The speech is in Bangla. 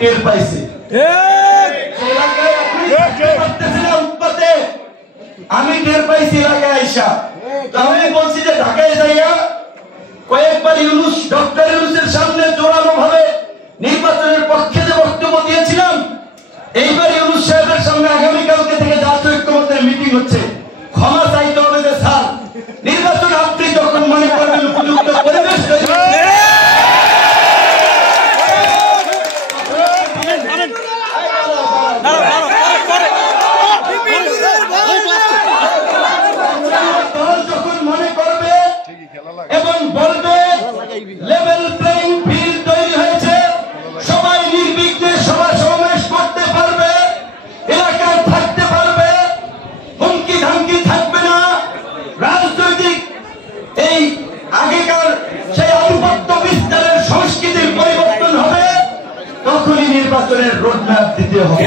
টের পাইছে। আমি টের পাইছি এলাকায় আইসা। আমি বলছি যে ঢাকায় যাইয়া কয়েকবার ইউনূস ডক্টর ইউনূসের সামনে জোরালো ভাবে নির্বাচনের পক্ষে যে বক্তব্য দিয়েছিলাম, এইবার ইউনূস সাহেবের সামনে আগামীকালকে থেকে জাতীয় ঐক্যমত্যের মিটিং হচ্ছে। ক্ষমা চাইতে হবে যে স্যার, নির্বাচন আপনি যখন মনে করবেন উপযুক্ত পরিবেশ যখন মনে করবে এবং বলবে লেভেল প্লেইং ফিল্ড তৈরি হয়েছে, সবাই নির্বিঘ্নে সভা সমাবেশ করতে পারবে, এলাকায় থাকতে পারবে, হুমকি ধামকি থাকবে না, রাজনৈতিক এই আগেকার সেই আধিপত্য বিস্তারের সংস্কৃতির পরিবর্তন হবে, তখনই নির্বাচনের রোডম্যাপ দিতে হবে।